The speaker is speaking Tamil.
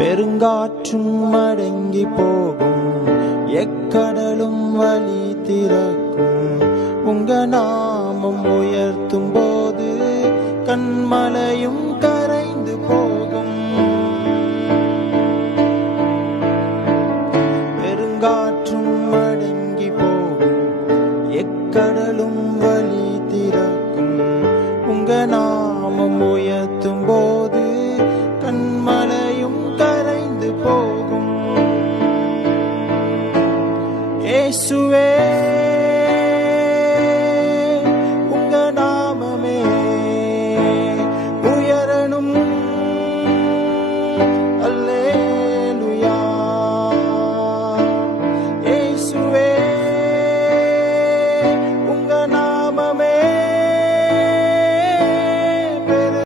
பெருங்காற்றும் அடங்கி போகும், எக்கடலும் வழி திறக்கும். உங்க நாமம் உயர்த்தும் போது கண்மலையும் கரைந்து போகும். பெருங்காற்றும் அடங்கி போகும், எக்கடலும் வழி திறக்கும். உங்க நாமம் உயர்த்தும் போது கண்மலையும் கரைந்து போகும். இயேசுவே